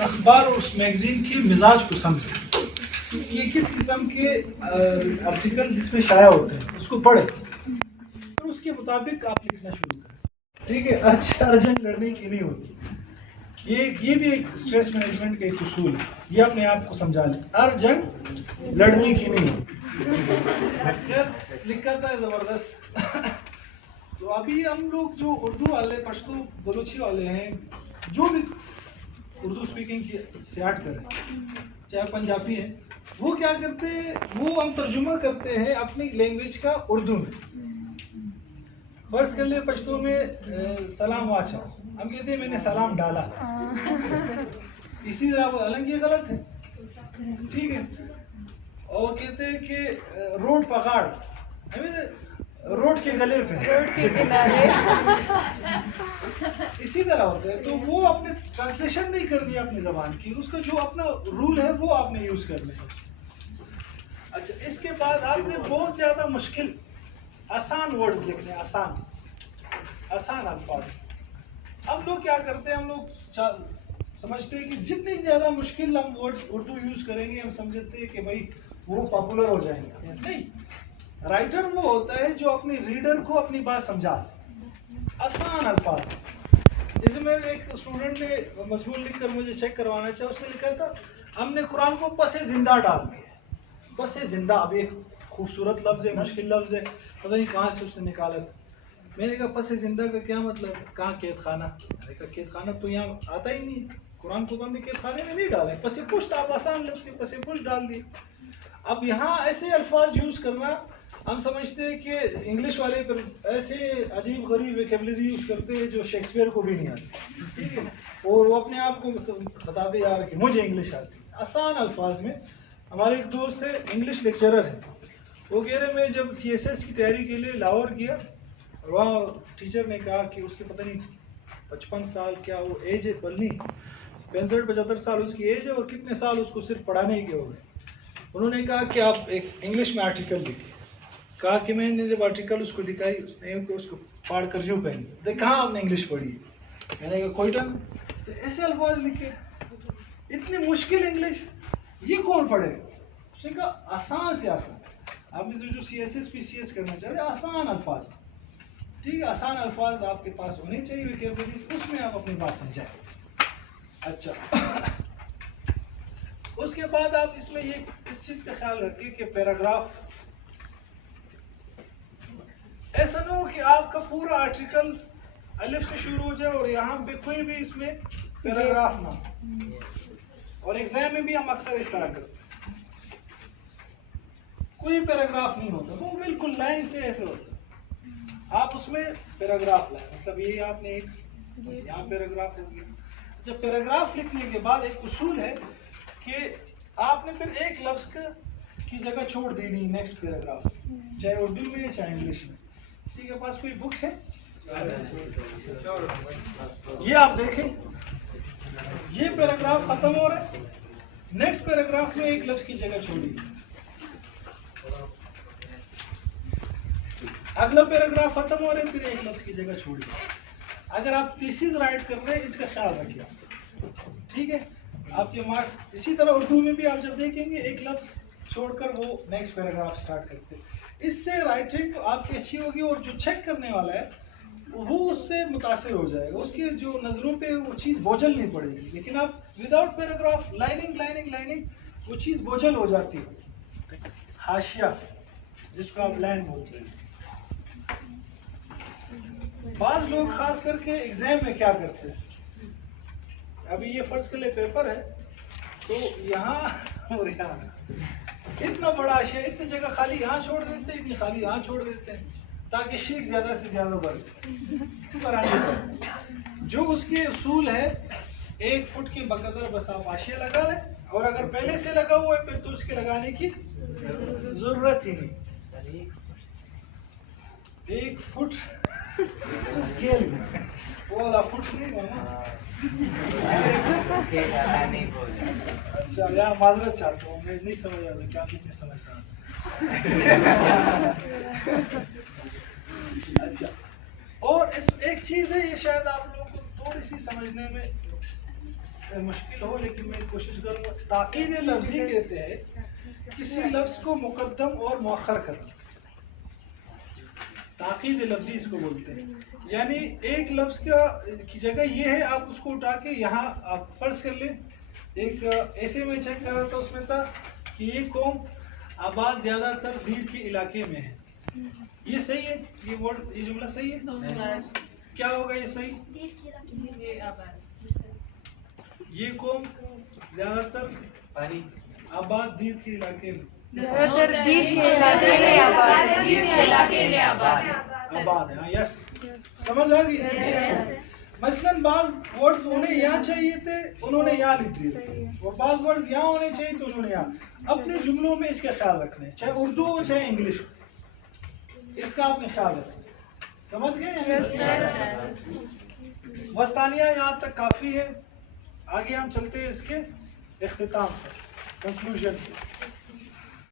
अखबार और उस मैगजीन के मिजाज को समझें कि किस किस्म के आर्टिकल्स इसमें शाया होते हैं, उसको पढ़े और उसके मुताबिक आप लिखना शुरू करें। ठीक है, अर्जन लड़ने की नहीं होती। ये भी एक स्ट्रेस मैनेजमेंट का एक उसूल है, ये अपने आप को समझा लें। अर्जन लड़ने की नहीं होती। लिखा था जबरदस्त। तो अभी हम लोग जो उर्दू वाले, पश्तो बलूची वाले हैं, जो भी उर्दू स्पीकिंग की सियाट करें, चाहे पंजाबी है, वो क्या करते हैं, वो हम तर्जुमा करते हैं अपनी लैंग्वेज का उर्दू में। फर्ज कर ले पश्तो में सलाम वाचा, हम कहते हैं मैंने सलाम डाला। इसी तरह वो अलग ये गलत है। ठीक है, और कहते हैं कि रोड पगाड़, रोड के गले पे, रोड के किनारे। इसी तरह होता है। तो वो आपने ट्रांसलेशन नहीं करनी है अपनी जबान की, उसका जो अपना रूल है वो आपने यूज करना है। अच्छा, इसके बाद आपने बहुत ज्यादा मुश्किल आसान वर्ड्स लिखने, आसान अल्फाज। हम लोग क्या करते हैं, हम लोग समझते हैं कि जितनी ज्यादा मुश्किल हम वर्ड्स उर्दू यूज करेंगे, हम समझते हैं कि भाई वो पॉपुलर हो जाएंगे। नहीं, राइटर वो होता है जो अपने रीडर को अपनी बात समझा, आसान अल्फाज। जैसे मेरे एक स्टूडेंट ने मजमून लिखकर मुझे चेक करवाना चाहा, उसने लिखा था हमने कुरान को पसे जिंदा डाल दिया। पसे जिंदा, अब एक खूबसूरत लफ्ज है, मुश्किल लफ्ज है, पता नहीं कहाँ से उसने निकाला था। मैंने कहा पसे जिंदा का क्या मतलब, कहाँ कैद खाना? मैंने कहा कैद खाना तो यहाँ आता ही नहीं, कुरान को तो हमने कैद खाने में नहीं डाला है। पसे पुश्त, आप आसान लफ्ज के पसे पुश्त डाल दिए। अब यहाँ ऐसे अल्फाज यूज करना, हम समझते हैं कि इंग्लिश वाले ऐसे अजीब गरीब वोकैबुलरी यूज करते हैं जो शेक्सपियर को भी नहीं आती। ठीक है, और वो अपने आप को बताते यार कि मुझे इंग्लिश आती है। आसान अल्फाज में। हमारे एक दोस्त है, इंग्लिश लेक्चरर है, वो कह रहे मैं जब CSS की तैयारी के लिए लाहौर गया, वहाँ टीचर ने कहा कि उसके पता नहीं 55 साल क्या वो एज है, बल्कि 65-75 साल उसकी एज है, और कितने साल उसको सिर्फ पढ़ाने के हो गए। उन्होंने कहा कि आप एक इंग्लिश में आर्टिकल लिखिए। कहा कि मैंने जब आर्टिकल उसको दिखाई, उसने उसको पढ़ कर यूँ पहनी, देख कहाँ आपने इंग्लिश पढ़ी है? मैंने कहा कोयटा में। तो ऐसे अल्फाज लिखे, इतनी मुश्किल इंग्लिश, ये कौन पढ़ेगा? उसने कहा आसान से आसान, आप जो CSS PCS करना चाह रहे, आसान अल्फाज। ठीक है, आसान अल्फाज आपके पास होने चाहिए वोकैबुलरी, उसमें आप अपनी बात समझाएं। अच्छा, उसके बाद आप इसमें ये इस चीज का ख्याल रखिए कि पैराग्राफ, ऐसा ना हो कि आपका पूरा आर्टिकल अलिफ से शुरू हो जाए और यहाँ पे कोई भी इसमें पैराग्राफ ना हो। और एग्जाम में भी हम अक्सर इस तरह करते हैं, कोई पैराग्राफ नहीं होता, वो बिल्कुल लाइन से ऐसे होता है। आप उसमें पैराग्राफ लाए, मतलब ये आपने एक यहाँ पैराग्राफ हो गया। जब पैराग्राफ लिखने के बाद एक उसूल है कि आपने फिर एक लफ्ज की जगह छोड़ देनी नेक्स्ट पैराग्राफ, चाहे उर्दू में चाहे इंग्लिश में। किसी के पास कोई बुक है? ये आप देखें, ये पैराग्राफ खत्म हो रहा है, नेक्स्ट पैराग्राफ में एक लफ्ज की जगह छोड़िए, अगला पैराग्राफ खत्म हो रहा है, फिर एक लफ्ज की जगह छोड़िए। अगर आप थीसिस राइट कर रहे हैं, इसका ख्याल रखिए। ठीक है, आपके मार्क्स इसी तरह उर्दू में भी आप जब देखेंगे एक लफ्ज छोड़कर वो नेक्स्ट पैराग्राफ स्टार्ट करते हैं। इससे राइटिंग आपकी अच्छी होगी, और जो चेक करने वाला है वो उससे मुतासिर हो जाएगा, उसकी जो नज़रों पे वो चीज़ बोझल नहीं पड़ेगी। लेकिन आप विदाउट पैराग्राफ लाइनिंग वो चीज़ बोझल हो जाती है। हाशिया, जिसको आप लाइन बोलते हैं। बाज़ लोग खास करके एग्जाम में क्या करते हैं, अभी ये फर्ज के लिए पेपर है, तो यहाँ और यहाँ इतना बड़ा आशय, इतनी जगह खाली यहाँ छोड़ देते हैं, इतनी खाली यहाँ छोड़ देते हैं, ताकि शीट ज्यादा से ज्यादा बढ़ जाए। इस तरह नहीं, जो उसके उसूल है 1 फुट के बकदर बस आप आशय लगा लें, और अगर पहले से लगा हुआ है फिर तो उसके लगाने की जरूरत ही नहीं। 1 फुट स्केल में, वो वाला फुट नहीं होना। अच्छा, यार माजरत चाहता हूँ, मैं नहीं समझ रहा था क्या नहीं समझ रहा। अच्छा, और इस एक चीज है, ये शायद आप लोगों को थोड़ी सी समझने में मुश्किल हो, लेकिन मैं कोशिश करूँगा। ताकीद लफ्जी कहते हैं किसी लफ्ज को मुकद्दम और मुअख्खर करना। ताकीद लफ्जी इसको बोलते हैं। यानी एक लफ्ज की जगह ये है, आप उसको उठा के यहाँ आप फर्ज कर लें। एक ऐसे में चेक कर रहा था, उसमें था कि ये कौम आबाद ज्यादातर दीर के इलाके में है। ये सही है? ये वर्ड, ये जुमला सही है? क्या होगा ये सही? ये कौम ज्यादातर आबाद दीर के इलाके में, आबाद है। हाँ, यस, समझ आ गई। मसलन बाज वर्ड्स उन्हें यहाँ चाहिए थे, उन्होंने यहाँ लिख दिए, और बाज वर्ड्स यहाँ होने चाहिए तो उन्होंने यहाँ। अपने जुमलों में इसका ख्याल रखना है, चाहे उर्दू हो चाहे इंग्लिश, इसका आपने ख्याल रखना। समझ गए? वस्तानिया यहाँ तक काफी है। आगे हम चलते हैं इसके इख्तिताम पर, कंक्लूजन।